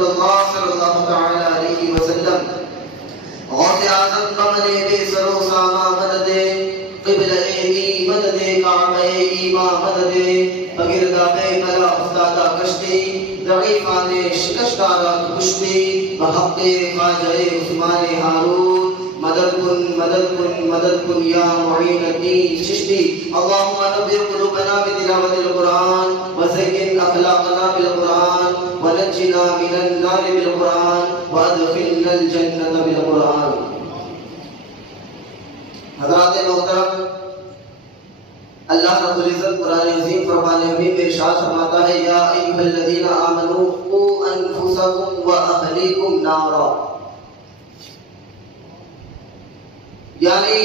رسول اللہ صلی اللہ تعالی علیہ وسلم غوث اعظم کمل بے سر و ساما مدد قبلہ ای مدد کعبہ ایما مدد بگرداب بلا افتادہ کشتی ضعیفان شکشتارہ کشتی بحق خواجہ عثمان ہارون مدد کن یا معین الدین چشتی اللہم نبیر قلوبنا بتلاوت القرآن وزین اخلاقنا بالقرآن ونجنا من النار بالقرآن وادخلنا الجنة بالقرآن۔ حضرات محترم، اللہ رب العزت قرآن عظیم فرمان حمید میں ارشاد فرماتا ہے یا ایھا الذین آمنوا قوا انفسکم واہلیکم نارا، یعنی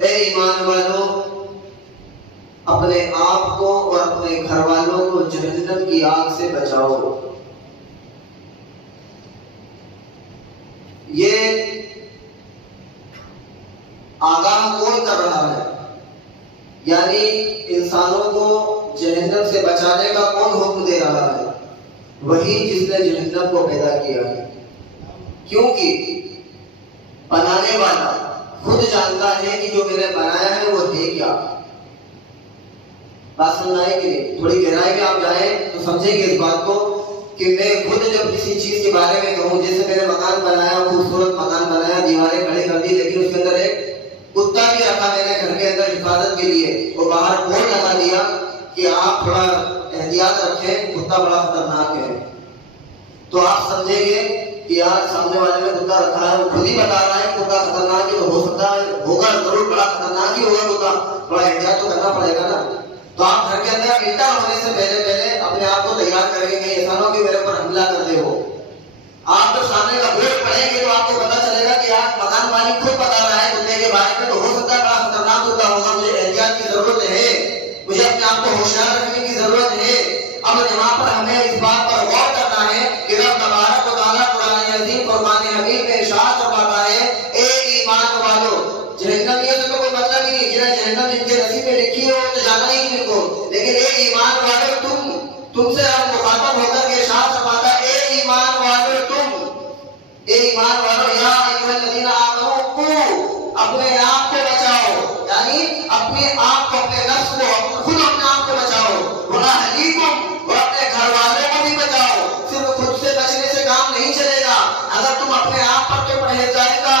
اے ایمان والو اپنے آپ کو اور اپنے گھر والوں کو جہنم کی آگ سے بچاؤ۔ یہ آگاہ کون کر رہا ہے؟ یعنی انسانوں کو جہنم سے بچانے کا کون حکم دے رہا ہے؟ وہی جس نے جہنم کو پیدا کیا ہے، کیونکہ بنانے والا خود جانتا ہے کہ جو میں نے بنایا ہے وہ ہے کیا۔ بات سمجھ آئے کہ نہیں؟ تھوڑی گہرائی میں آپ جائیں تو سمجھیں گے اس بات کو کہ میں خود جب کسی چیز کے بارے میں کہوں، جیسے میں نے مکان بنایا، خوبصورت مکان بنایا، دیواریں کھڑی کر دی، لیکن اس کے اندر ایک کتا بھی رکھا میں نے گھر کے اندر حفاظت کے لیے، اور باہر بورڈ لگا دیا کہ آپ تھوڑا احتیاط رکھیں، کتا بڑا خطرناک ہے، تو آپ سمجھیں گے کہ یار سامنے والے نے کتا رکھا ہے، وہ خود ہی بتا رہا ہے کتا خطرناک ہے، تو ہو سکتا ہے ہوگا ضرور بڑا خطرناک ہی ہوگا کتا، بڑا احتیاط تو کرنا پڑے گا نا۔ تو آپ گھر کے اندر انٹر ہونے سے پہلے اپنے آپ کو تیار کریں گے، ایسا نہ ہو کہ میرے پر حملہ کر دے ہو۔ آپ جب سامنے کا بورڈ پڑھیں گے تو آپ کو پتا چلے گا کہ آپ مکان مالک خود بتا رہا ہے کتے کے بارے میں، تو ہو سکتا ہے بڑا خطرناک کتا ہوگا، مجھے احتیاط کی ضرورت ہے، مجھے اپنے آپ کو ہوشیار رکھنے کی ضرورت ہے۔ اب یہاں پر ہمیں اس بات پر غور کرنا ہے کہ رب تبارک و تعالیٰ قرآن عظیم فرمان حمید میں ارشاد فرماتا ہے اے ایمان والو، جہنم یہ تو کوئی مطلب ہی نہیں، جنہیں جہنم جن کے نصیب میں لکھی ہے وہ تو جانا ہی نہیں ان کو، لیکن اے ایمان والو تم سے ہم مخاطب ہو کر کے ارشاد فرماتا ہے اے ایمان والو اے ایمان والو یا ایھا الذین آمنوا قوا، اپنے آپ کو بچاؤ، یعنی اپنے آپ کو، اپنے نفس کو، خود اپنے آپ کو بچاؤ، واہلیکم، اور اپنے گھر والوں کو بھی بچاؤ۔ صرف خود سے بچنے سے کام نہیں چلے گا، اگر تم اپنے آپ پر کے پرہیزگاری کا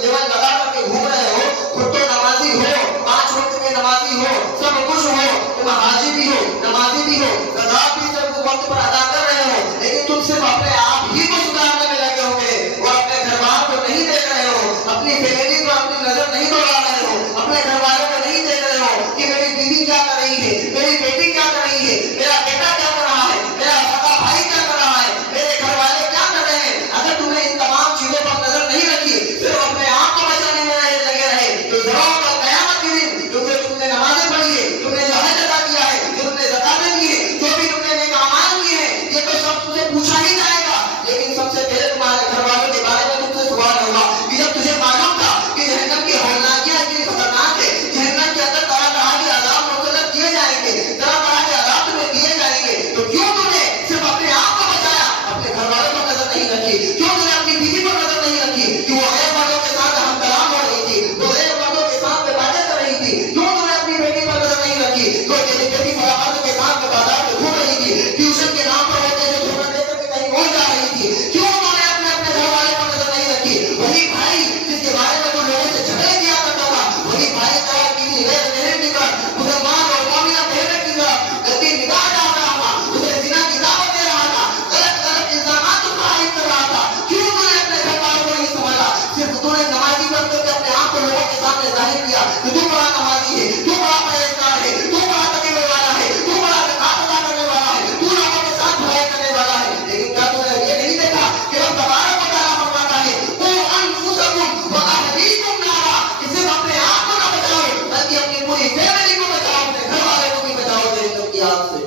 لیول لگا کر کے گھوم رہے ہو، خود تو نمازی ہو، 5 وقت کے نمازی ہو، سب کچھ ہو، تم حاجی بھی ہو، نمازی بھی ہو، زکات بھی سب وقت پر ادا کر رہے ہو، لیکن تم صرف اپنے آپ ہی کو سدھارنے میں لگے ہو گے اور اپنے گھر والوں کو نہیں دیکھ رہے ہو، اپنی فیملی کو اپنی نظر نہیں دوڑا رہے ہو، اپنے گھر والوں کو نہیں دیکھ رہے ہو کہ میری بیوی کیا کر رہی ہے، میری بیٹی کیا کر رہی ہے، میرا بیٹا کیا کر رہا ہے، میرا بڑا بھائی کیا کر رہا ہے، میرے گھر والے کیا کر رہے ہیں۔ اگر تم نے ان تمام چیزوں پر نظر نہیں رکھی، صرف اپنے آپ کو بچانے میں لگے رہے، تو ضرور قیامت کے دن کیونکہ تم نے نمازیں پڑھی ہے، تم نے جو حج ادا کیا ہے، جو تم نے زکاتیں دی ہے، جو بھی تم نے نیک اعمال کیے ہیں، یہ تو سب تم سے پوچھا ہی جائے گا، لیکن سب سے پہلے تمہارے گھر والوں کے بارے میں تم سے سوال ہوگا کہ جب تجھے معلوم تھا کہ جہنم کی ہولناکیاں اتنی خطرناک ہے، جہنم کے اندر طرح طرح کے عذاب مختلف کیے جائیں گے، طرح طرح کے عذاب تمہیں دیے جائیں گے، تو کیوں تم نے صرف اپنے آپ کو بچایا، اپنے گھر والوں پر نظر نہیں رکھی؟ کیوں تم نے اپنی بیوی پر نظر نہیں رکھی کہ وہ غیر مردوں کے ساتھ ہم کلام ہو رہی تھی، وہ غیر مردوں کے ساتھ باتیں کر رہی تھی؟ کیوں تم نے اپنی بیٹی پر نظر نہیں رکھی تو تیری بیٹی مردوں کے ساتھ بازار میں گھوم رہی تھی، ٹیوشن کے نام پر ہوتے جو دھوکہ دے کر کے کہیں اور جا رہی تھی؟ کیوں تم نے اپنے گھر والے پر نظر نہیں رکھی؟ وہی بھائی جس کے بارے میں تم لوگوں سے جھگڑے کیا کرتا تھا، وہی بھائی طرح کی غیر محرم نکل مسلمان اور مومنہ بہنیں کی طرف گندی نگاہ ڈال رہا تھا، اسے زنا کی دعوت دے رہا تھا، غلط غلط الزامات اس پر عائد کر رہا تھا، کیوں تم نے اپنے گھر والوں کو نہیں سنبھالا؟ صرف تم نے نمازی بن کر کے اپنے آپ کو لوگوں کے سامنے ظاہر کیا کہ تو بڑا نمازی ہے، تو بڑا پرہیزگار ہے، تو بڑا تقوی والا ہے، تو بڑا زکات ادا کرنے والا ہے، تو لوگوں کے ساتھ بھلائی کرنے والا ہے، لیکن کیا تم نے یہ نہیں دیکھا کہ رب تبارک و تعالیٰ فرماتا ہے قوا انفسکم واہلیکم نارا، کہ صرف اپنے آپ کو نہ بچاؤ بلکہ اپنی پوری فیملی کو بچاؤ، اپنے گھر والوں کو بھی بچاؤ جہنم کی آگ سے۔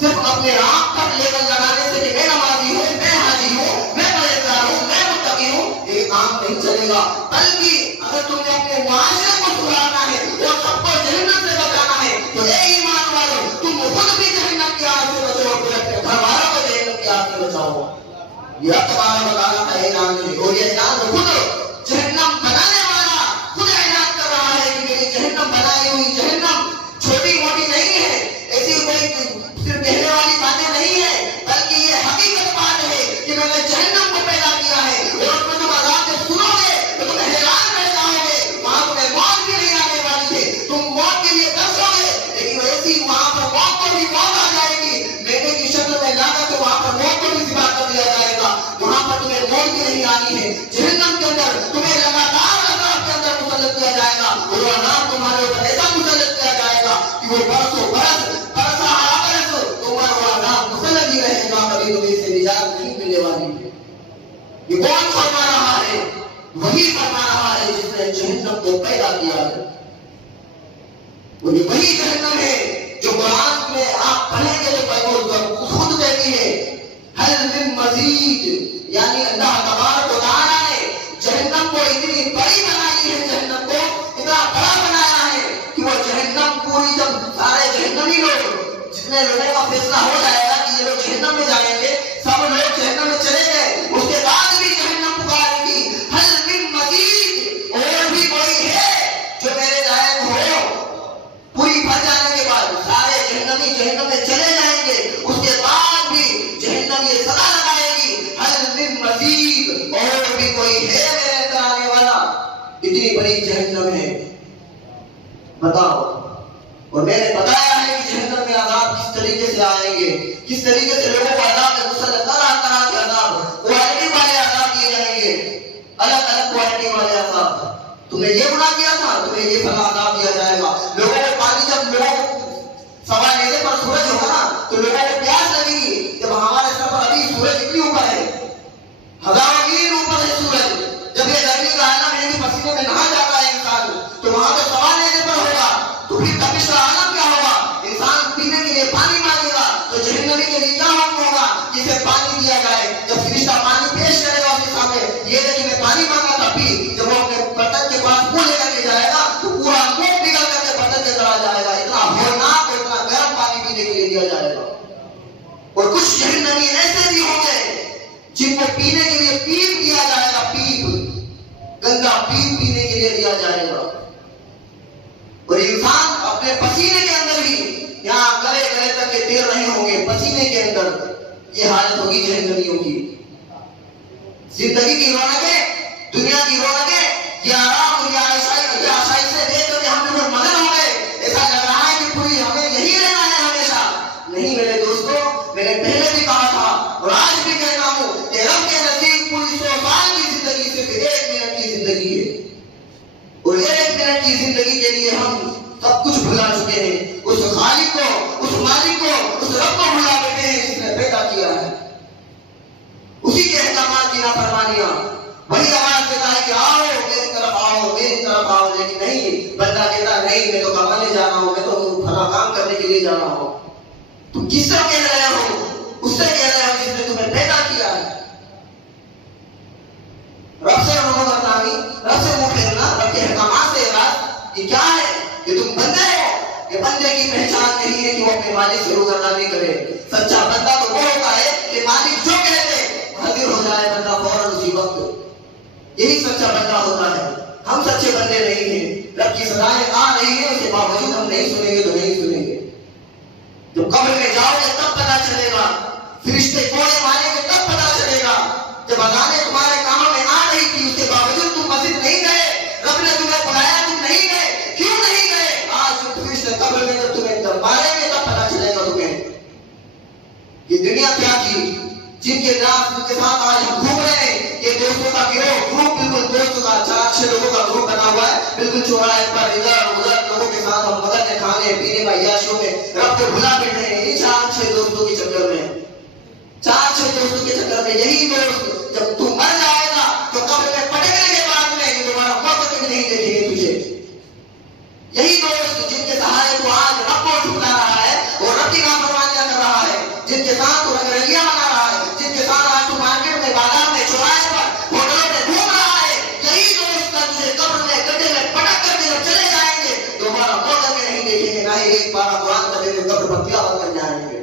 صرف اپنے آپ پر لیبل لگانے سے کہ میں نمازی ہوں، میں حاجی ہوں، میں پرہیزگار ہوں، میں متقی ہوں، یہ کام نہیں چلے گا، بلکہ اگر تم نے اپنے معاشرے کو سدھارنا ہے اور سب کو جہنم سے بچانا ہے تو اے ایمان والو تم خود بھی جہنم کی آگ سے بچو اور پھر اپنے گھر والوں کو یہ تبارک و تعالیٰ کا اعلان ہے، اور یہ اعلان خود جہنم بنانے والا خود اعلان کر رہا ہے کہ میری جہنم بنائی ہوئی جہنم چھوٹی موٹی نہیں ہے، ایسی کوئی صرف کہنے والی باتیں نہیں ہے، بلکہ یہ حقیقت بات ہے کہ میں نے جہنم کو پیدا کیا ہے، اور اس میں تم عذاب جب سنو گے تو تم حیران رہ جاؤ گے، وہاں تمہیں موت بھی نہیں آنے والی ہے، تم موت کے لیے ترسو گے، لیکن ایسی وہاں پر موت کو بھی موت آ جائے گی، بیٹے کی شکل میں لا کر کے وہاں پر موت کو بھی ذبح کر دیا جائے گا، وہاں پر تمہیں موت بھی نہیں آنی ہے، جہنم کے اندر تمہیں لگاتار عذاب کے اندر مسلط کیا جائے گا، اور وہ عذاب تمہارے اوپر ایسا مسلط کیا جائے گا کہ وہ برسوں برس رہے گا، کبھی تمہیں سے نجات نہیں ملنے والی ہے۔ یہ کون فرما رہا ہے؟ وہی فرما رہا ہے جس نے جہنم کو پیدا کیا ہے، اور یہ وہی جہنم ہے جو قرآن میں آپ پڑھیں گے تو خود کہتی ہے حل من مزید، یعنی اللہ تبارک و تعالیٰ نے جہنم کو اتنی بڑی بنائی ہے، جہنم کو اتنا بڑا بنایا ہے کہ وہ جہنم پوری جب سارے جہنمی لوگ جتنے لوگوں کا فیصلہ ہو جائے گا کہ یہ لوگ جہنم میں جائیں گے، سب لوگ جہنم میں چلے گئے، اس کے بعد بھی جہنم پکارے گی حل من مزید، اور بھی کوئی ہے جو میرے لائق ہو۔ پوری بھر جانے کے بعد سارے جہنمی جہنم میں چلے جائیں گے، اس کے بعد بھی جہنم یہ صدا لگائے گی حل من مزید، اور بھی کوئی ہے میرے اندر آنے والا، اتنی بڑی جہنم ہے، بتاؤ۔ اور میں نے بتایا ہے کہ جہنم میں عذاب کس طریقے سے آئیں گے، کس طریقے سے لوگوں کو عذاب میں مسلط طرح طرح کے عذاب، کوالٹی والے عذاب دیے جائیں گے، الگ الگ کوالٹی والے عذاب۔ تم نے یہ گناہ کیا تھا، تمہیں یہ فلاں عذاب دیا جائے گا۔ لوگوں کو پانی جب لوگ سوا نیزے پر سورج ہوگا نا تو لوگوں کو پیاس لگے گی، جب ہمارے سر پر ابھی سورج اتنی اوپر ہے، ہزاروں میل اوپر ہے سورج، جب یہ گرمی کا عالم ہے کہ پسینے میں نہا جاتا ہے انسان، تو وہاں تو سوا نیزے پر ہوگا، تو پھر تپش کا عالم کیا ہوگا؟ انسان پینے کے لیے پانی مانگے گا تو جہنمی کے لیے کیا حکم ہوگا؟ جسے پانی دیا جائے، جب فرشتہ پانی پیش کرے گا اس کے سامنے، یہ ہے کہ میں پانی مانگا تھا پی، جب وہ اپنے برتن کے پاس منہ لے کر کے جائے گا تو پورا منہ نکل کر کے برتن کے طرح جائے گا، اتنا ہولناک اور اتنا گرم پانی پینے کے لیے دیا جائے گا۔ اور کچھ جہنمی ایسے بھی ہوں گے جن کو پینے کے لیے پیپ دیا جائے گا، پیپ، گندا پیپ پینے کے لیے دیا جائے گا، اور انسان اپنے پسینے کے اندر ہی یہاں گلے گلے تک کے تیر نہیں ہوں گے، پسینے کے اندر یہ حالت ہوگی جہنمیوں کی۔ زندگی کی رونقیں، دنیا کی رونقیں، یہ آرام اور یہ آسائشیں دیکھ کر کے ہم لوگ مگن ہو گئے، ایسا لگ رہا ہے کہ پوری ہمیں یہی رہنا ہے ہمیشہ۔ نہیں میرے دوستوں، میں نے پہلے بھی کہا تھا اور آج بھی کہہ رہا ہوں کہ رب کے نزدیک پوری 100 سال کی زندگی صرف 1 منٹ کی زندگی ہے، اور 1 منٹ کی زندگی کے لیے ہم سب کچھ بھلا چکے ہیں، اس خالق کو، اس مالک کو، اس رب کو بھلا بیٹھے ہیں جس نے پیدا کیا ہے، اسی کے احکامات کی نافرمانیاں۔ وہی آواز دیتا ہے کہ آؤ میری طرف آؤ، میری طرف آؤ، لیکن نہیں، بندہ کہتا نہیں میں تو کمانے جا رہا ہوں، میں تو فلاں کام کرنے کے لیے جا رہا ہوں۔ تم کس سے کہہ رہے ہو؟ اس سے کہہ رہے ہو جس نے تمہیں پیدا کیا ہے۔ رب سے منافرمانی، رب سے منہ پھیرنا، رب کے احکامات سے اعراض، یہ کیا ہے؟ یہ تم بندے ہو۔ یہ بندے کی پہچان نہیں ہے کہ وہ اپنے مالک سے روگردانی کرے۔ سچا بندہ تو وہ ہوتا ہے کہ مالک جو کہتے حاضر ہو جائے بندہ فوراً اسی وقت، یہی سچا بندہ ہوتا ہے۔ ہم سچے بندے نہیں ہیں، رب کی سزائیں آ رہی ہیں، اس کے باوجود ہم نہیں سنیں گے تو نہیں سنیں گے۔ جب قبر میں جاؤ گے تب پتا چلے گا، فرشتے کوڑے ماریں گے تب پتا چلے گا۔ جب اذانیں تمہارے کانوں میں آ رہی تھی اس کے باوجود تم مسجد نہیں گئے، رب نے تمہیں بلایا تم نہیں گئے، کیوں نہیں گئے؟ آج فرشتے قبر میں جب تمہیں ماریں گے تب پتا چلے گا تمہیں یہ دنیا کیا تھی۔ جن کے ساتھ آج ہم گھوم رہے ہیں، یہ دوستوں کا گروہ، گروپ بالکل دوستوں کا 4-6 لوگوں کا گروپ بنا ہوا ہے، بالکل چوراہے پر ادھر ادھر لوگوں کے ساتھ ہم مدد کھانے پینے میں عیاشیوں میں رب کو بھلا بیٹھے ہیں، یہ 4-6 دوستوں کے چکر میں، 4-6 دوستوں کے چکر میں۔ یہی دوست جب تم مر جائے گا تو قبر میں پٹکنے کے بعد میں یہ تمہارا وقت بھی نہیں دیکھیں گے تجھے۔ یہی دوست جن کے سہارے تو آج رب کو ٹھکرا رہا ہے اور رب کی نافرمانیاں کر رہا ہے، جن کے ساتھ تو رنگرلیاں بنا رہا ہے، جن کے ساتھ آج تو مارکیٹ میں، بازار میں، چوراہے پر، ہوٹلوں میں گھوم رہا ہے، یہی دوست کا تجھے قبر میں گڈھے میں پٹک کر کے جب چلے جائیں گے تو ہمارا موت کر کے نہیں دیکھیں گے، نہ ہی ایک بار قرآن کا دے قبر پر تلاوت کر جائیں گے۔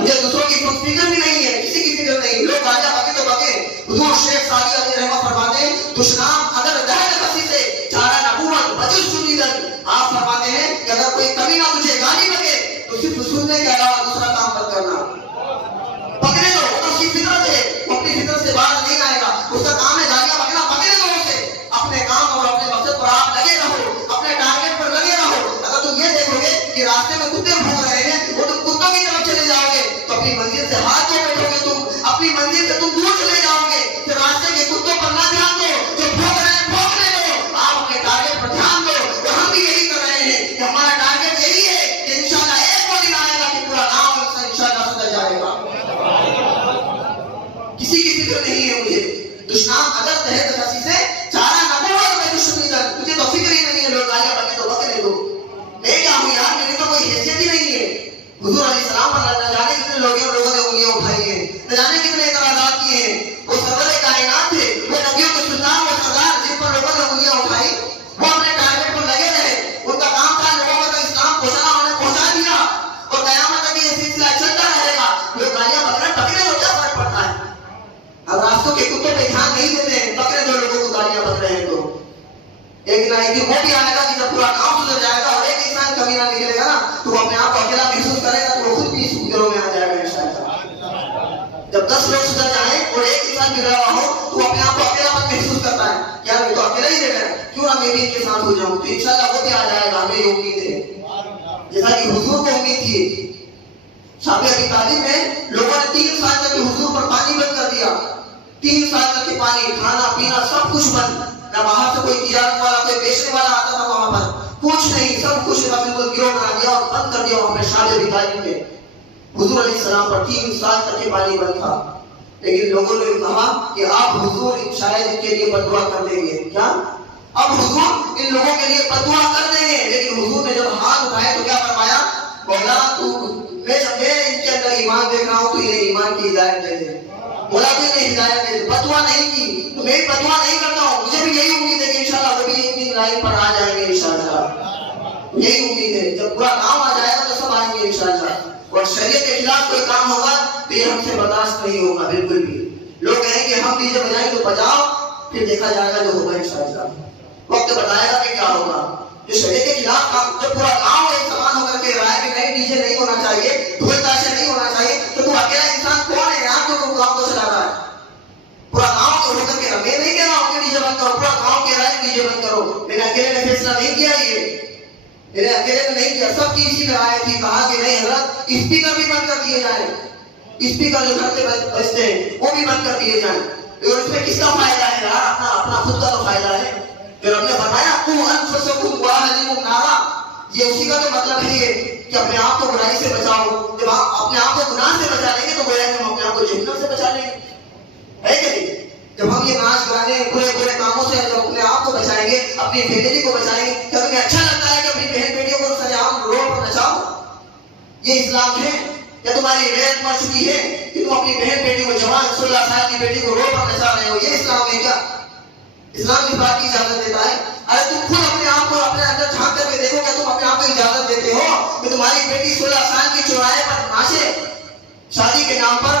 مجھے دوسروں کی کچھ فکر بھی نہیں ہے، کسی کی فکر نہیں. لوگ گالیاں بکے تو بکے. حضور شیخ سعدی علیہ رحمہ فرماتے ہیں دشنام اگر دہر کسی سے چارہ نبوت بجز سنیدن. آپ فرماتے ہیں کہ اگر کوئی کمی نہ مجھے گالی بکے تو صرف سننے کے علاوہ دوسرا کام مت کرنا. پکڑے دو، وہ تو اس کی فطرت ہے، وہ اپنی فطرت سے باہر نہیں آئے گا. اس کا کام ہے گالیاں بکنا. پکڑے دو اسے. اپنے کام اور اپنے مقصد پر آپ لگے رہو، اپنے ٹارگیٹ پر لگے رہو. اگر تم یہ دیکھو گے کہ راستے میں کتے بھوک رہے ہیں وہ تم کتوں کی طرف چلے جاؤ گے تو اپنی منزل سے ہاتھ دھو بیٹھو گے. تم اپنی منزل سے تم دور چلے جاؤ گے. پھر راستے کے کتوں پر نہ دھیان دو، جو بھوک رہے ہیں بھوکنے دو. آپ اپنے ٹارگیٹ پر دھیان دو. تو ہم بھی یہی کر رہے ہیں کہ ہمارا ٹارگیٹ یہی ہے کہ انشاءاللہ ایک وہ دن آئے گا کہ پورا گاؤں انشاءاللہ سدھر جائے گا. کسی کی فکر نہیں ہے مجھے. دشنام اگر تہے تو کسی سے چارہ نبوت میں دشمنی در. مجھے تو فکر ہی نہیں ہے. لوگ گالیاں بکے تو بکنے دو. میں کیا ہوں یار، میری تو کوئی حیثیت ہی نہیں ہے. حضور علیہ السلام پر نہ جانے کتنے لوگوں نے انگلیاں اٹھائی ہیں، نہ جانے کتنے اعتراضات کیے ہیں. وہ سرور کائنات تھے، وہ نبیوں کے سلطان و سردار جن پر لوگوں نے انگلیاں اٹھائی. وہ اپنے ٹارگیٹ پر لگے رہے. ان کا کام تھا لوگوں تک اسلام پہنچانا، انہیں پہنچا دیا اور قیامت تک یہ سلسلہ چلتا رہے گا. لوگ گالیاں بکنا پکڑے تو کیا فرق پڑتا ہے. اب راستوں کے کتوں پہ دھیان نہیں دیتے ہیں. پکڑے دو لوگوں کو گالیاں بک رہے ہیں تو ایک نہ ایک دن وہ بھی آئے گا کہ جب پورا کام سدھر جائے گا اور ایک انسان کمی نہ نکلے گا نا تو وہ اپنے آپ کو اکیلا محسوس کرے گا تو وہ خود بھی اس گروہ میں آ جائے گا انشاءاللہ. جب 10 لوگ سدھر جائیں اور ایک انسان بگڑا ہوا ہو تو وہ اپنے آپ کو اکیلا مت محسوس کرتا ہے. کیا میں تو اکیلا ہی رہ گیا، کیوں نہ میں بھی ان کے ساتھ ہو جاؤں. تو انشاءاللہ وہ بھی آ جائے گا. ہمیں یہ امید ہے جیسا کہ حضور کو امید تھی. صحابہ ابی طالب میں لوگوں نے 3 سال تک حضور پر پانی بند کر دیا. 3 سال تک پانی، کھانا پینا سب کچھ بند. نہ باہر سے کوئی تجارت والا کوئی بیچنے والا آتا تھا وہاں پر، کچھ نہیں. سب کچھ بالکل گروہ بنا دیا اور بند کر دیا وہاں پہ شاہ ابی طالب میں. حضور علیہ السلام پر 3 سال تک یہ پانی بند تھا. لیکن لوگوں نے کہا کہ آپ حضور شاید ان کے لیے بددعا کر دیں گے. کیا اب حضور ان لوگوں کے لیے بددعا کر دیں گے؟ لیکن حضور نے جب ہاتھ اٹھائے تو کیا فرمایا؟ مولا تو میں ان کے اندر ایمان دیکھ رہا ہوں تو انہیں ایمان کی ہدایت دے دے. مولا تو انہیں ہدایت دے دے. بددعا نہیں کی تو میں بددعا نہیں کرتا ہوں. مجھے بھی یہی امید ہے کہ انشاءاللہ وہ بھی ایک دن لائن پر آ جائیں گے انشاءاللہ. یہی امید ہے. جب پورا کام آ جائے گا تو سب آئیں گے انشاءاللہ. اور شریعت کے خلاف کوئی کام ہوگا تو یہ ہم سے برداشت نہیں ہوگا بالکل بھی. لوگ کہیں کہ ہم ڈیجے بجائیں تو بجاؤ، پھر دیکھا جائے گا جو ہوگا انشاءاللہ. وقت بتائے گا کہ کیا ہوگا. جو شریعت کے خلاف کام، جب پورا گاؤں ایک سمان ہو کر کے رائے کہ نہیں ڈیجے نہیں ہونا چاہیے، ڈھول تاشے نہیں ہونا چاہیے، تو تو اکیلا انسان کون ہے یار جو گاؤں کو چلا رہا ہے؟ پورا گاؤں کو ہو کر کے میں نہیں کہہ رہا ہوں کہ ڈیجے بند کرو. پورا گاؤں کہہ رہا ہے ڈیجے بند کرو. میں نے اکیلے نے فیصلہ نہیں کیا. میں نے اکیلے نے نہیں کیا. سب کی اسی میں رائے تھی. کہا کہ نہیں حضرت اسپیکر بھی بند کر دیے جائیں. اسپیکر جو گھر سے بجتے ہیں وہ بھی بند کر دیے جائیں. اور اس میں کس کا فائدہ ہے یار؟ اپنا خود کا تو فائدہ ہے. جو رب نے فرمایا انفسکم واہلیکم نارا، یہ اسی کا تو مطلب ہے کہ اپنے آپ کو برائی سے بچاؤ. جب آپ اپنے آپ کو گناہ سے بچا لیں گے تو گویا کہ ہم اپنے آپ کو جہنم سے بچا لیں گے. ہے کہ نہیں؟ جب ہم یہ ناچ گانے برے برے کاموں سے جب اپنے آپ کو بچائیں گے، اپنی فیملی کو بچائیں گے، کیا تمہیں اچھا لگتا ہے کہ اپنی بہن بیٹیوں کو سجاؤ روڈ پر نچاؤ؟ یہ اسلام ہے؟ یا تمہاری ریت مر چکی ہے کہ تم اپنی بہن بیٹی کو، جوان 16 سال کی بیٹی کو روڈ پر نچا رہے ہو؟ یہ اسلام ہے کیا؟ اسلام اس بات کی اجازت دیتا ہے؟ ارے تم خود اپنے آپ کو اپنے اندر جھانک کر کے دیکھو کہ تم اپنے آپ کو اجازت دیتے ہو کہ تمہاری بیٹی 16 سال کی چوراہے پر ناچے؟ شادی کے نام پر،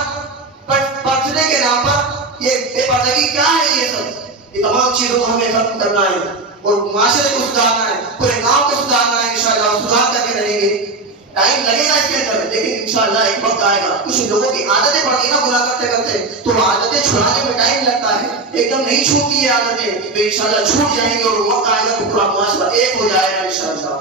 برتھ ڈے کے نام پر، یہ بے پردگی کیا ہے؟ یہ سب یہ تمام چیزوں کو ہمیں ختم کرنا ہے اور معاشرے کو سدھارنا ہے، پورے گاؤں کو سدھارنا ہے انشاءاللہ. اور سدھار کر کے رہیں گے. ٹائم لگے گا اس کے اندر، لیکن انشاءاللہ ایک وقت آئے گا. کچھ لوگوں کی عادتیں پڑ گئی نا گناہ کرتے کرتے، تو وہ عادتیں چھڑانے میں ٹائم لگتا ہے. ایک دم نہیں چھوٹتی یہ عادتیں، تو انشاءاللہ چھوٹ جائیں گے اور وقت آئے گا تو پورا معاشرہ ایک ہو جائے گا انشاءاللہ.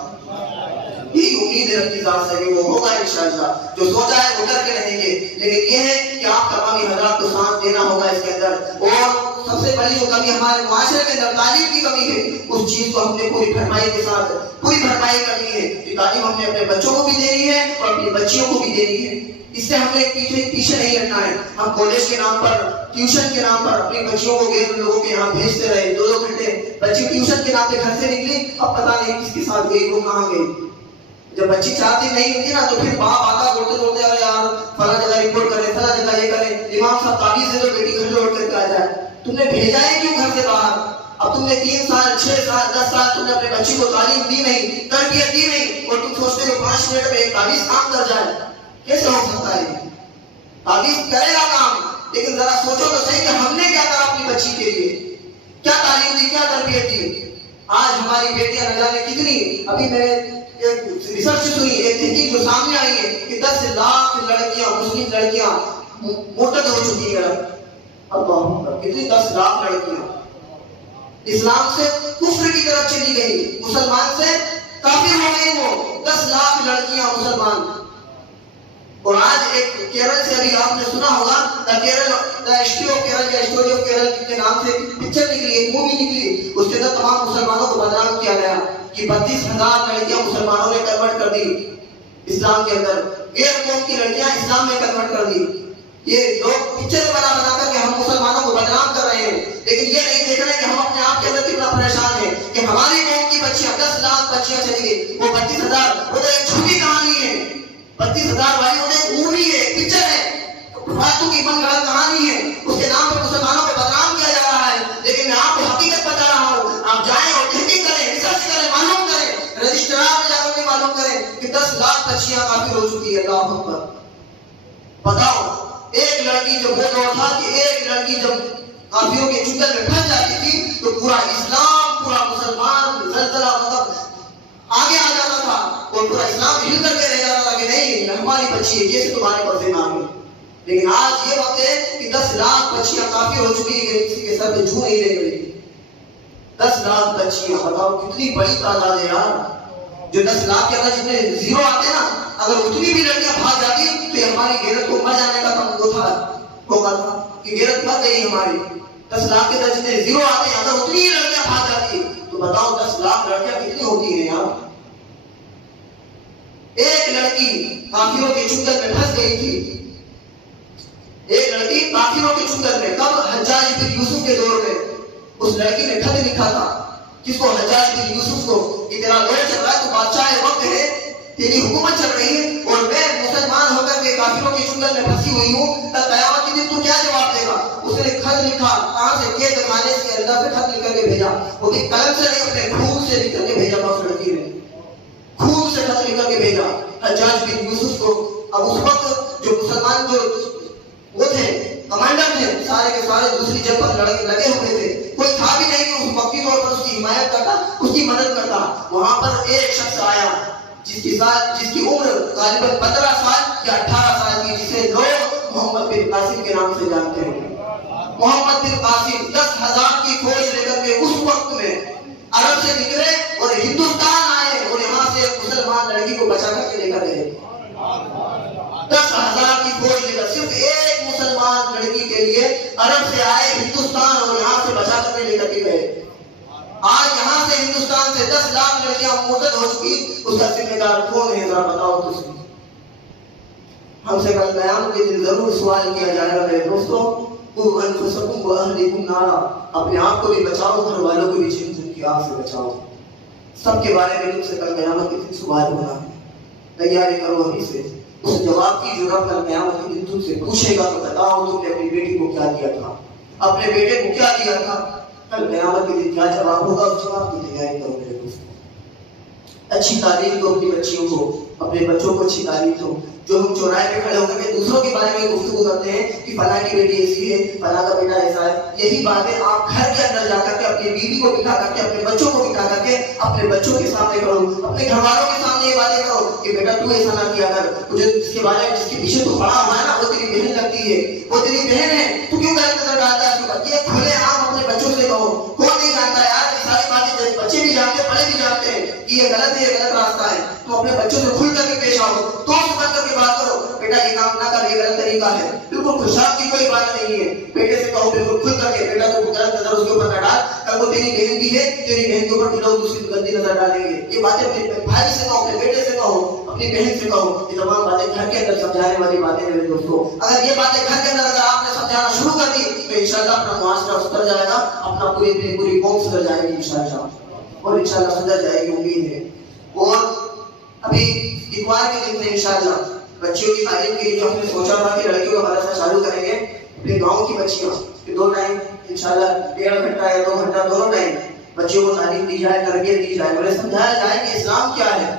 یہی امید ہے رب کی ذات سے کہ وہ ہوگا انشاءاللہ. جو سوچا ہے وہ کر کے رہیں گے. لیکن یہ ہے کہ آپ تمامی حضرات کو ساتھ دینا ہوگا اس کے اندر. اور سب سے بڑی جو کمی ہمارے معاشرے کے اندر تعلیم کی کمی ہے، اس چیز کو ہم نے پوری بھرپائی کے ساتھ پوری بھرپائی کرنی ہے. یہ تعلیم ہم نے اپنے بچوں کو بھی دینی ہے اور اپنی بچیوں کو بھی دینی ہے. اس سے ہم نے پیچھے نہیں ہٹنا ہے. ہم کالج کے نام پر، ٹیوشن کے نام پر اپنی بچیوں کو غیر لوگوں کے یہاں بھیجتے رہے. 2 گھنٹے بچی ٹیوشن کے نام پہ گھر سے نکلی، اب پتہ نہیں کس کے ساتھ گئی، وہ کہاں گئی. جب بچی 4 دن نہیں ہوتی نا تو پھر باپ آتا بولتے بولتے ارے یار فلاں جگہ رپورٹ کرے، فلاں جگہ یہ کرے. امام صاحب تعویذ دے دو بیٹی گھر لوٹ کر کے آ جائے. تم نے بھیجا ہے کیوں گھر سے باہر؟ اب تم نے 3 سال 6 سال 10 سال تم نے اپنے بچی کو تعلیم دی نہیں، تربیت دی نہیں، اور تم سوچتے ہو 5 منٹ میں ایک تعویذ کام کر جائے. کیسے ہو سکتا ہے؟ تعویذ کرے گا کام، لیکن ذرا سوچو تو صحیح کہ ہم نے کیا کرا اپنی بچی کے لیے، کیا تعلیم دی، کیا تربیت دی۔ آج ہماری بیٹیاں نہ جانے کتنی، ابھی میں ایک ریسرچ سنی، ایک تحقیق جو سامنے آئی ہے کہ 10 لاکھ لڑکیاں، مسلم لڑکیاں مرتد ہو چکی ہیں۔ اللہ، کتنی 10 لاکھ لڑکیاں اسلام سے کفر کی طرف چلی گئی، مسلمان سے کافر ہو گئی، وہ 10 لاکھ لڑکیاں مسلمان۔ اور آج ایک کیرل سے ابھی آپ نے سنا ہوگا دا ہسٹری آف کیرل یا اسٹوری آف کیرل کے نام سے پکچر نکلی، ایک مووی نکلی، اس کے اندر تمام مسلمانوں کو بدنام کیا گیا کہ 32,000 لڑکیاں مسلمانوں نے کنورٹ کر دی اسلام کے اندر، غیر قوم کی لڑکیاں اسلام میں کنورٹ کر دی۔ یہ لوگ پکچر بنا بنا کر کے ہم مسلمانوں کو بدنام کر رہے ہیں، لیکن یہ نہیں دیکھ رہے کہ ہم اپنے آپ کے اندر کتنا پریشان ہیں کہ ہماری قوم کی بچیاں 10 لاکھ بچیاں چلی گئی، وہ 32,000 وہ تو ایک چھوٹی کہانی ہے، 32,000 والی وہ ایک مووی ہے، ایک پکچر ہے، فاتو کی من گھڑت کہانی ہے، اس کے نام پر مسلمانوں کو بدنام کیا جا رہا ہے۔ لیکن میں آپ کو حقیقت بتا رہا ہوں، آپ جائیں اور تحقیق کریں، ریسرچ کریں، معلوم کریں، رجسٹرار میں جا کر کے معلوم کریں کہ 10 لاکھ بچیاں کافر ہو چکی ہے۔ اللہ اکبر۔ بتاؤ، ایک لڑکی جب وہ دور تھا کہ ایک لڑکی جب کافروں کے چنگل میں پھنس جاتی تھی تو پورا اسلام، پورا مسلمان زلزلہ مطلب آگے آ جاتا تھا اور پورا اسلام ہل کر کے رہ جاتا تھا کہ نہیں ہماری بچی ہے، جیسے تمہارے پردے میں آ گئی۔ لیکن آج یہ وقت ہے کہ 10 لاکھ بچیاں کافر ہو چکی ہے، کسی کے سر پہ جھو نہیں رہ گئی۔ 10 لاکھ بچیاں، بتاؤ کتنی بڑی تعداد ہے یار۔ جو 10 لاکھ کے اندر جتنے زیرو آتے نا، اگر اتنی بھی لڑکیاں بھاگ جاتی تو یہ ہماری غیرت کو مر جانے کا ہوگا تھا کہ غیرت مر گئی ہماری۔ 10 لاکھ کے اندر جتنے زیرو آتے ہیں، اگر اتنی ہی لڑکیاں بھاگ جاتی تو بتاؤ 10 لاکھ لڑکیاں کتنی ہوتی ہیں یار۔ ایک لڑکی کافروں کے چنگل میں پھنس گئی تھی، ایک لڑکی کافروں کے چنگل میں، کب؟ حجاج بن یوسف کے دور میں۔ اس لڑکی نے خط لکھا تھا، کس کو؟ حجاج بن یوسف کو، کہ تیرا دور چل رہا ہے، تو بادشاہ وقت ہے، تیری حکومت چل رہی ہے اور میں مسلمان ہو کر کے کافروں کے چنگل میں پھنسی ہوئی ہوں، قیامت کے دن تو کیا جواب دے گا؟ اس نے خط لکھا، کہاں سے؟ قید خانے کے اندر سے خط لکھ کر کے بھیجا، وہ بھی قلم سے نہیں، اپنے خون سے لکھ کر کے بھیجا تھا۔ اس لڑکی نے خون سے خط لکھ کر کے بھیجا حجاج بن یوسف کو۔ اب اس وقت جو مسلمان جو وہ تھے کمانڈر تھے، سارے کے سارے دوسری جنگ پر لگے ہوئے تھے، کوئی تھا بھی نہیں کہ اس وقتی طور پر اس کی حمایت کرتا، اس کی مدد کرتا۔ وہاں پر ایک شخص آیا جس کی عمر غالباً 15 سال یا 18 سال کی، جسے لوگ محمد بن قاسم کے نام سے جانتے ہیں۔ محمد بن قاسم 10,000 کی فوج لے کر کے اس وقت میں عرب سے نکلے اور ہندوستان آئے اور یہاں سے ایک مسلمان لڑکی کو بچا کر کے لے کر گئے۔ 10,000 کی فوج لے کر، صرف ایک مسلمان لڑکی کے لیے عرب سے آئے ہندوستان اور یہاں سے بچا کر کے لے کر کے گئے۔ آج یہاں سے ہندوستان سے 10 لاکھ لڑکیاں مرتد ہو چکی، اس کا ذمہ دار کون ہے؟ ذرا بتاؤ تم۔ ہم سے کل قیامت کے دن ضرور سوال کیا جائے گا میرے دوستوں، قوا انفسکم واہلیکم نارا، اپنے آپ کو بھی بچاؤ، گھر والوں کو بھی جہنم کی آگ سے بچاؤ۔ سب کے بارے میں تم سے کل قیامت کے دن سوال ہونا ہے، تیاری کرو ابھی سے۔ اس جواب کی جو رب کل قیامت کے دن تم سے پوچھے گا تو بتاؤ تم نے اپنی بیٹی کو کیا دیا تھا، اپنے بیٹے کو کیا دیا تھا، کل قیامت کے دن کیا جواب ہوگا، اس جواب کی تیاری کرو میرے دوستوں۔ اچھی تعلیم دو اپنی بچیوں کو، اپنے بچوں کو اچھی تعلیم دو۔ جو ہم چوراہے پہ کھڑے ہو کر کے دوسروں کے بارے میں گفتگو کرتے ہیں کہ فلاں کی بیٹی ایسی ہے، فلاں کا بیٹا ایسا ہے، یہی باتیں آپ گھر کے اندر جا کر کے اپنی بیوی کو بٹھا کر کے، اپنے بچوں کو بٹھا کر کے اپنے بچوں کے سامنے کرو، اپنے گھر والوں کے سامنے یہ باتیں کرو کہ بیٹا تو ایسا نہ کیا کر، تجھے جس کے بارے میں جس کے پیچھے تو پڑا ہوا ہے نا وہ تیری بہن لگتی ہے، وہ تیری بہن ہے، تو کیوں غلط نظر ڈالتا ہے؟ یہ کھلے عام اپنے بچوں سے کہو۔ کون نہیں جانتا یار یہ ساری باتیں، بچے بھی جانتے ہیں، بڑے بھی جانتے ہیں کہ یہ غلط ہے، یہ غلط راستہ ہے، تو اپنے بچوں سے کھل کر کے پیش آؤ، تو بن کر کے بات کرو، بیٹا یہ کام نہ کر، یہ غلط طریقہ ہے۔ بالکل خوشحال کی کوئی بات نہیں ہے، بیٹے سے کہو بالکل کھل کر کے، بیٹا تو غلط نظر اس کے اوپر نہ ڈال، کل وہ تیری بہن بھی ہے، تیری بہن کے اوپر بھی لوگ دوسری گندی نظر ڈالیں گے۔ یہ باتیں اپنے بھائی سے کہو، اپنے بیٹے سے کہو، اپنی بہن سے کہو۔ یہ تمام باتیں گھر کے اندر سمجھانے والی باتیں میرے دوستوں، اگر یہ باتیں گھر کے اندر اگر آپ نے سمجھانا شروع کر دی تو انشاءاللہ اپنا معاشرہ سدھر جائے گا، اپنا پوری قوم سدھر جائے گی انشاءاللہ، اور انشاءاللہ سدھر جائے گی، امید ہے۔ اور ابھی اتوار کے دن میں انشاءاللہ بچیوں کی تعلیم کے لیے جو ہم نے سوچا تھا کہ لڑکیوں کا مدرسہ چالو کریں گے، اپنے گاؤں کی بچیوں کہ 2 ٹائم انشاءاللہ 1.5 گھنٹہ یا 2 گھنٹہ دونوں ٹائم بچیوں کو تعلیم دی جائے، تربیت دی جائے، انہیں سمجھایا جائے کہ اسلام کیا ہے،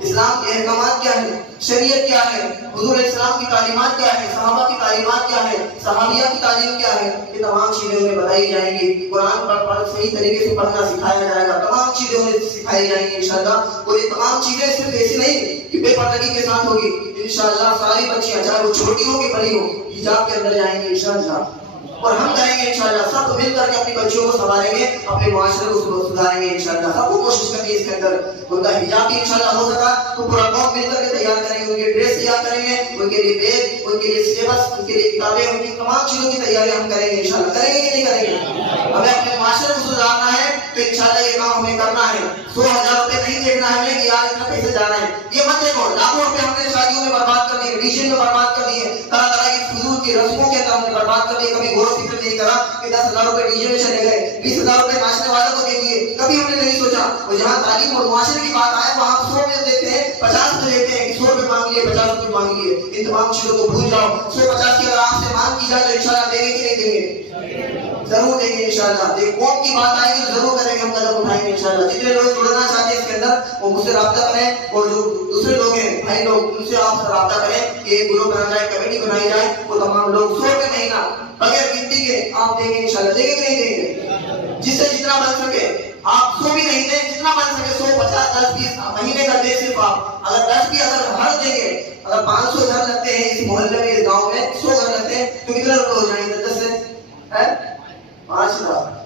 اسلام کے احکامات کیا ہیں، شریعت کیا ہے، حضور علیہ السلام کی تعلیمات کیا ہے، صحابہ کی تعلیمات کیا ہے، صحابیہ کی تعلیم کیا ہے، یہ تمام چیزیں انہیں بتائی جائیں گی۔ قرآن پڑھ صحیح طریقے سے پڑھنا سکھایا جائے گا، تمام چیزیں انہیں سکھائی جائیں گی انشاءاللہ۔ اور یہ تمام چیزیں صرف ایسی نہیں کہ بے پردگی کے ساتھ ہوگی، انشاءاللہ ساری بچیاں چاہے وہ چھوٹی ہو کہ بڑی ہو حجاب کے اندر جائیں گے انشاءاللہ۔ اور ہم کریں گے انشاءاللہ، سب مل کر کے اپنی بچیوں کو سنبھالیں گے، اپنے معاشرے کو سدھاریں گے انشاءاللہ۔ سب کو کوشش کریں گے اس کے اندر ان کا حجاب بھی انشاءاللہ ہو سکا تو پورا قوم مل کر کے تیار کریں گے، ان کے ڈریس تیار کریں گے، ان کے لیے بیگ، ان کے لیے سلیبس، ان کے لیے کتابیں، ان کی تمام چیزوں کی تیاری ہم کریں گے انشاءاللہ۔ کریں گے کہ نہیں کریں گے؟ ہمیں اپنے معاشرے کو سدھارنا ہے تو انشاءاللہ یہ کام ہمیں کرنا ہے۔ 100,000 روپے نہیں دیکھنا ہے ہمیں کہ یار اتنا پیسے جانا ہے، یہ مت دیکھو لاکھوں روپے ہم نے شادیوں میں برباد کر دیے، ڈی جے میں برباد کر دیے، طرح طرح کی فضول کی رسموں کے اندر ہم نے برباد کر دیے۔ کبھی غور و فکر نہیں کرا کہ 10,000 روپے ڈی جے میں چلے گئے، 20,000 روپے ناچنے والوں کو دے دیے، کبھی ہم نے نہیں سوچا۔ اور جہاں تعلیم اور معاشرے کی بات آئے وہاں 100 میں دیتے ہیں، 50 میں دیتے ہیں کہ 100 روپے مانگ لیے، 50 روپے مانگ لیے۔ ان تمام چیزوں کو بھول جاؤ۔ 150 کی اگر آپ سے مانگ کی جائے تو انشاءاللہ دیں گے کہ نہیں دیں گے؟ ضرور دیں گے انشاءاللہ۔ ایک قوم کی بات آئے گی تو ضرور کریں گے، ہم قدم اٹھائیں گے انشاءاللہ۔ جتنے لوگ جڑنا چاہتے ہیں اس کے اندر وہ مجھ سے رابطہ کریں، اور جو دوسرے لوگ ہیں بھائی لوگ ان سے آپ سے رابطہ کریں کہ ایک گروپ بنا جائے، کمیٹی بنائی جائے، وہ تمام لوگ 100 روپے مہینہ بغیر گنتی کے آپ دیں گے انشاءاللہ۔ دیں گے کہ نہیں دیں گے؟ جس سے جتنا بن سکے آپ 100 بھی نہیں دیں، جتنا بن سکے 100، 50، 10، 20 مہینے کا دیں صرف آپ۔ اگر 10 بھی اگر ہر دیں گے، اگر 500 گھر لگتے ہیں اس محلے میں، اس گاؤں میں 100 گھر لگتے ہیں تو کتنے روپے ہو جائیں گے؟ 10 سے 5,000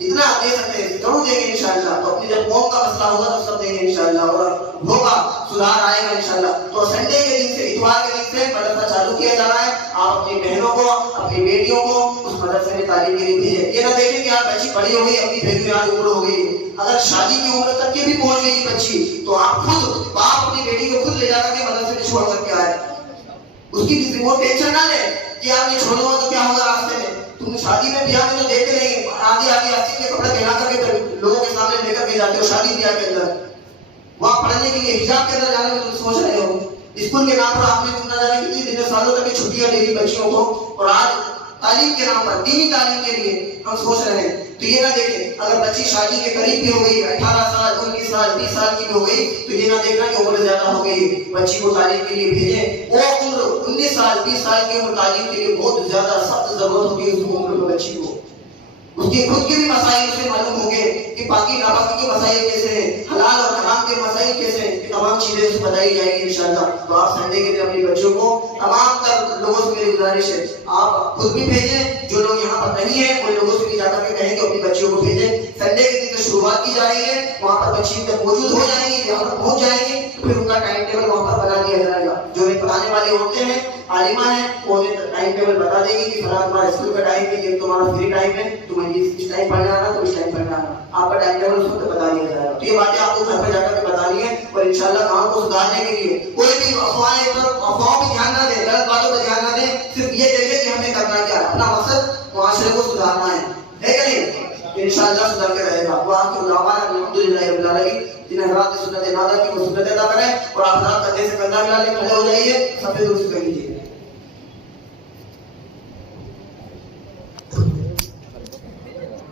اتنا دے سکتے ہیں، ضرور دیں گے انشاءاللہ۔ تو اپنی جب قوم کا مسئلہ ہوگا تو سب دیں گے انشاءاللہ، اور ہوگا سدھار آئے گا انشاءاللہ۔ تو سنڈے کے دن سے، اتوار کے دن سے مدرسہ چالو کیا جا رہا ہے۔ آپ اپنی بہنوں کو، اپنی بیٹیوں کو اس مدرسے میں تعلیم کے لیے بھیجیں۔ یہ نہ دیکھیں کہ آپ بچی بڑی ہو گئی، اپنی بیٹی یہاں عمر ہو گئی، اگر شادی کی عمر تک کی بھی پہنچ گئی بچی تو آپ خود باپ اپنی بیٹی کو خود لے جا کر کے مدرسے میں چھوڑ کر کے آئے۔ اس کی کسی وہ ٹینشن نہ لے کہ آپ یہ چھوڑو گا تو کیا ہوگا راستے میں۔ تم شادی میں بیاہ میں تو دیکھتے نہیں، آدھی آستی کے کپڑے پہنا کر کے لوگوں کے سامنے لے کر کے جاتے ہو شادی بیاہ کے اندر، وہاں پڑھنے کے لیے حجاب کے اندر جانے میں تم سوچ رہے ہو۔ اسکول کے نام پر آپ نے تم نہ جانے کتنی دنوں سالوں تک چھٹیاں دے دی بچیوں کو، اور آج تعلیم کے نام پر، دینی تعلیم کے لیے ہم سوچ رہے ہیں۔ تو یہ نہ دیکھیں اگر بچی شادی کے قریب بھی ہو گئی، 18 سال، 19 سال، 20 سال کی بھی ہو گئی، تو یہ نہ دیکھنا کہ عمر زیادہ ہو گئی، بچی کو تعلیم کے لیے بھیجیں۔ وہ عمر 19 سال، 20 سال کی عمر تعلیم کے لیے بہت زیادہ سخت ضرورت ہوتی ہے اس عمر میں بچی کو۔ اس کی خود کے بھی مسائل اسے معلوم ہوں گے کہ پاکی ناپاکی کے مسائل کیسے ہیں، حلال اور حرام کے مسائل کیسے ہیں، یہ تمام چیزیں اسے بتائی جائے گی انشاءاللہ۔ تو آپ سنڈے کے دن اپنی بچوں کو، تمام تر لوگوں سے میری گزارش ہے آپ خود بھی بھیجیں، جو لوگ یہاں پر نہیں ہیں ان لوگوں سے بھی جا کر کے کہیں کہ اپنی بچیوں کو بھیجیں۔ سنڈے کے دن سے شروعات کی جا رہی ہے، وہاں پر بچی جب موجود ہو جائیں گی، یہاں پر پہنچ جائیں گی، پھر ان کا ٹائم ٹیبل وہاں پر بنا دیا جائے گا۔ جو انہیں پڑھانے والی عورتیں ہیں، عالمہ ہیں، وہ انہیں ٹائم ٹیبل بتا دے گی کہ فلاں تمہارا اسکول کا ٹائم ہے، یہ تمہارا فری ٹائم ہے، تمہیں اس ٹائم پڑھنا آنا تو اس ٹائم پڑھنا آنا، آپ کا ٹائم ٹیبل اس وقت بتا دیا جائے گا۔ تو یہ باتیں آپ کو گھر پہ جا کر کے بتانی ہے، اور انشاءاللہ گاؤں کو سدھارنے کے لیے کوئی بھی افواہوں پہ دھیان نہ دیں، غلط باتوں پہ دھیان نہ دیں، صرف یہ دیکھیں کہ ہمیں کرنا کیا ہے، اپنا مقصد معاشرے کو سدھارنا ہے کہ نہیں؟ انشاءاللہ سدھر کے رہے گا۔ وہ آپ کو دعوانا الحمدللہ رب العالمین، جنہیں حضرات سنت نازل کی وہ سنت ادا کریں، اور آپ حضرات کندھے سے کندھا ملا لے کھڑے ہو جائیے، سب سے درست کر لیجیے۔